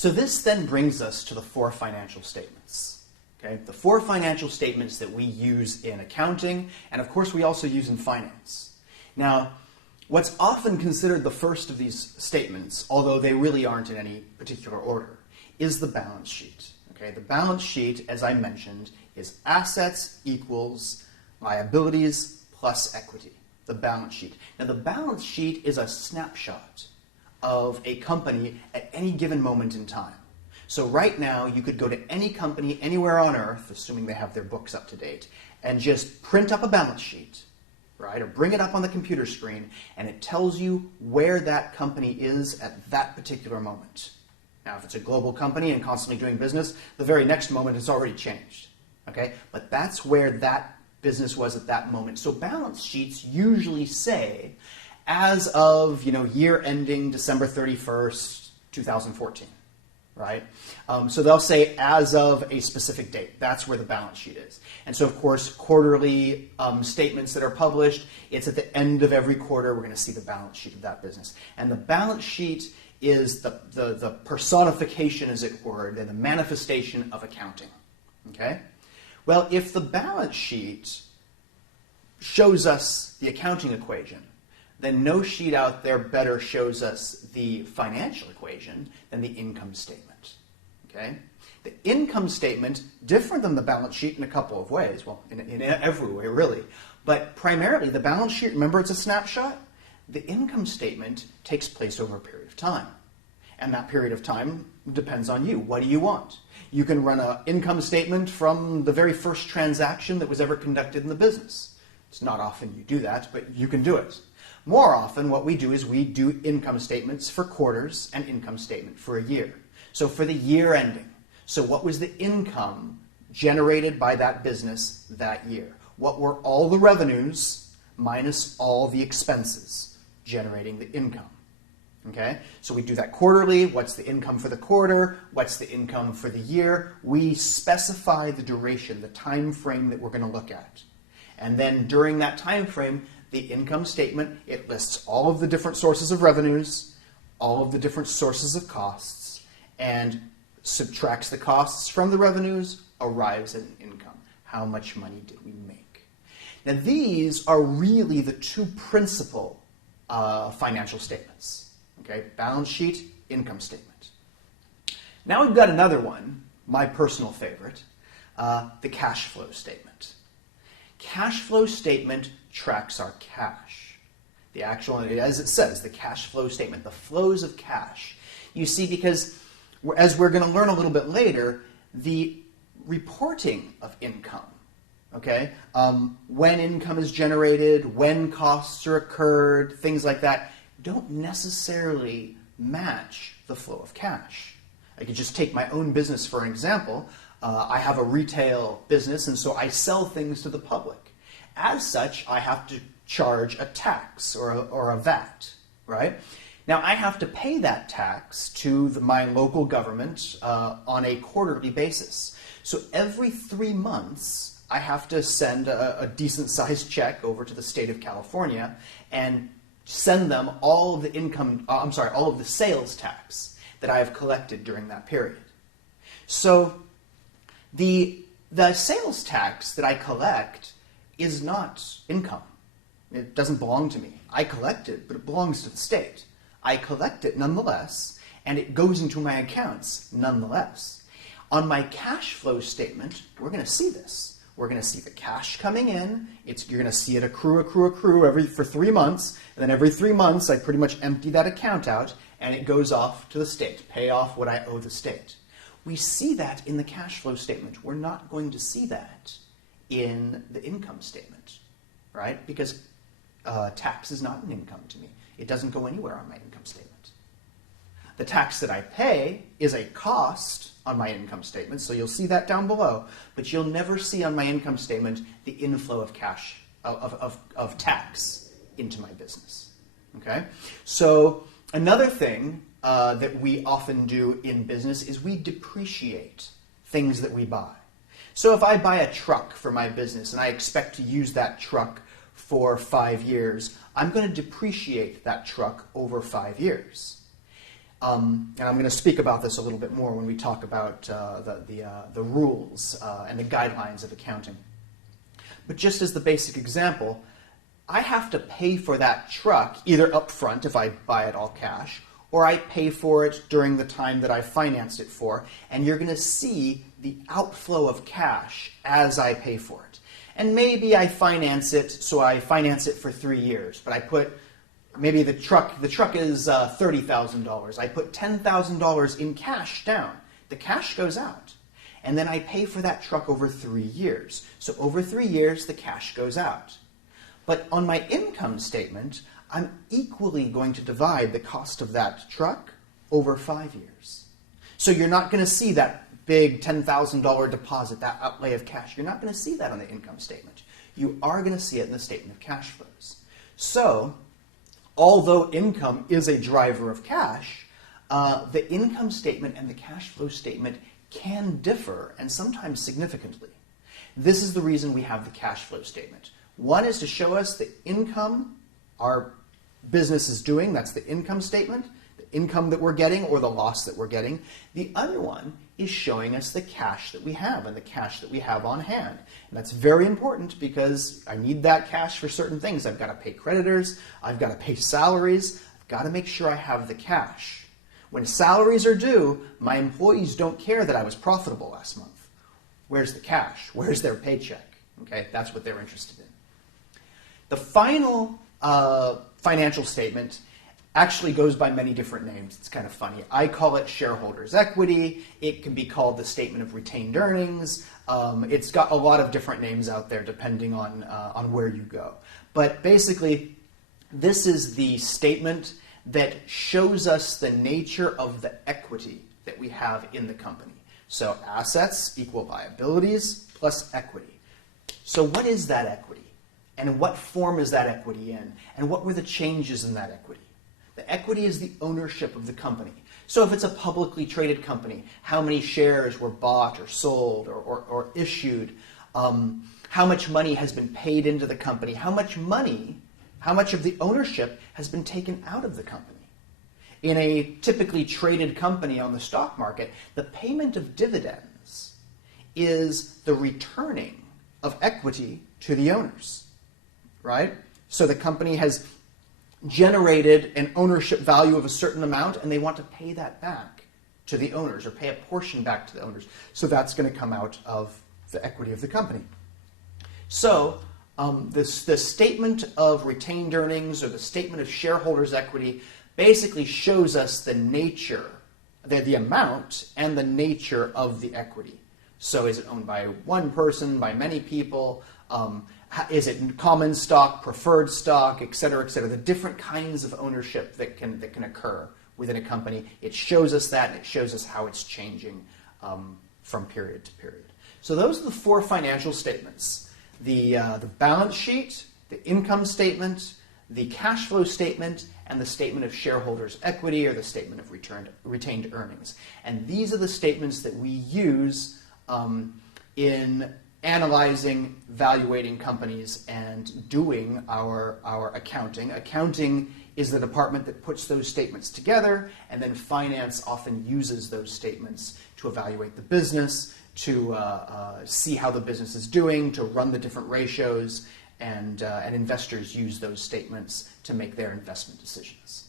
So this then brings us to the four financial statements. Okay? The four financial statements that we use in accounting, and of course we also use in finance. Now, what's often considered the first of these statements, although they really aren't in any particular order, is the balance sheet. Okay? The balance sheet, as I mentioned, is assets equals liabilities plus equity. The balance sheet. Now, the balance sheet is a snapshot of a company at any given moment in time. So right now, you could go to any company anywhere on earth, assuming they have their books up to date, and just print up a balance sheet, right? Or bring it up on the computer screen, and it tells you where that company is at that particular moment. Now, if it's a global company and constantly doing business, the very next moment it's already changed, okay? But that's where that business was at that moment. So balance sheets usually say, as of, year ending December 31st, 2014, right? So they'll say as of a specific date. That's where the balance sheet is. And so, of course, quarterly statements that are published, it's at the end of every quarter we're going to see the balance sheet of that business. And the balance sheet is the personification, as it were, and the manifestation of accounting, okay? Well, if the balance sheet shows us the accounting equation, then no sheet out there better shows us the financial equation than the income statement. Okay? The income statement, different than the balance sheet in a couple of ways, well, in every way, really. But primarily, the balance sheet, remember it's a snapshot? The income statement takes place over a period of time. And that period of time depends on you. What do you want? You can run an income statement from the very first transaction that was ever conducted in the business. It's not often you do that, but you can do it. More often, what we do is we do income statements for quarters and income statement for a year. So for the year ending, so what was the income generated by that business that year? What were all the revenues minus all the expenses generating the income? Okay, so we do that quarterly. What's the income for the quarter? What's the income for the year? We specify the duration, the time frame that we're going to look at. And then during that time frame, the income statement, it lists all of the different sources of revenues, all of the different sources of costs, and subtracts the costs from the revenues, arrives at an income. How much money did we make? Now, these are really the two principal financial statements. Okay, balance sheet, income statement. Now we've got another one, my personal favorite, the cash flow statement. Cash flow statement tracks our cash. The actual, as it says, the cash flow statement, the flows of cash. You see, because as we're going to learn a little bit later, the reporting of income, okay, when income is generated, when costs are incurred, things like that, don't necessarily match the flow of cash. I could just take my own business for an example. I have a retail business, and so I sell things to the public. As such, I have to charge a tax or a VAT, right? Now, I have to pay that tax to my local government on a quarterly basis. So every 3 months, I have to send a decent-sized check over to the state of California and send them all of the all of the sales tax that I have collected during that period. So the sales tax that I collect is not income. It doesn't belong to me. I collect it, but it belongs to the state. I collect it nonetheless, and it goes into my accounts nonetheless. On my cash flow statement, we're going to see this. We're going to see the cash coming in. You're going to see it accrue for 3 months. And then every 3 months, I pretty much empty that account out, and it goes off to the state, pay off what I owe the state. We see that in the cash flow statement. We're not going to see that in the income statement, right? Because tax is not an income to me. It doesn't go anywhere on my income statement. The tax that I pay is a cost on my income statement, so you'll see that down below, but you'll never see on my income statement the inflow of cash, of tax into my business. Okay? So another thing that we often do in business is we depreciate things that we buy. So if I buy a truck for my business and I expect to use that truck for 5 years, I'm going to depreciate that truck over 5 years. And I'm going to speak about this a little bit more when we talk about the rules and the guidelines of accounting. But just as the basic example, I have to pay for that truck either up front if I buy it all cash, or I pay for it during the time that I financed it for, and you're going to see the outflow of cash as I pay for it. And maybe I finance it, so I finance it for 3 years, but I put, maybe the truck is $30,000. I put $10,000 in cash down. The cash goes out. And then I pay for that truck over 3 years. So over 3 years, the cash goes out. But on my income statement, I'm equally going to divide the cost of that truck over 5 years. So you're not going to see that big $10,000 deposit, that outlay of cash. You're not going to see that on the income statement. You are going to see it in the statement of cash flows. So, although income is a driver of cash, the income statement and the cash flow statement can differ, and sometimes significantly. This is the reason we have the cash flow statement. One is to show us the income our business is doing, that's the income statement, the income that we're getting or the loss that we're getting. The other one is showing us the cash that we have and the cash that we have on hand. And that's very important because I need that cash for certain things. I've got to pay creditors, I've got to pay salaries, I've got to make sure I have the cash. When salaries are due, my employees don't care that I was profitable last month. Where's the cash? Where's their paycheck? Okay, that's what they're interested in. The final financial statement actually goes by many different names. It's kind of funny. I call it shareholders' equity. It can be called the statement of retained earnings. It's got a lot of different names out there depending on where you go. But basically, this is the statement that shows us the nature of the equity that we have in the company. So assets equal liabilities plus equity. So what is that equity? And what form is that equity in? And what were the changes in that equity? The equity is the ownership of the company. So if it's a publicly traded company, how many shares were bought or sold or issued? How much money has been paid into the company? How much of the ownership has been taken out of the company? In a typically traded company on the stock market, the payment of dividends is the returning of equity to the owners, right? So the company has generated an ownership value of a certain amount, and they want to pay that back to the owners or pay a portion back to the owners. So that's going to come out of the equity of the company. So the statement of retained earnings or the statement of shareholders' equity basically shows us the nature, the amount and the nature of the equity. So is it owned by one person, by many people? Is it common stock, preferred stock, et cetera, the different kinds of ownership that can occur within a company. It shows us that, and it shows us how it's changing from period to period. So those are the four financial statements. The balance sheet, the income statement, the cash flow statement, and the statement of shareholders' equity or the statement of retained earnings. And these are the statements that we use in analyzing, valuating companies, and doing our accounting. Accounting is the department that puts those statements together, and then finance often uses those statements to evaluate the business, to see how the business is doing, to run the different ratios, and investors use those statements to make their investment decisions.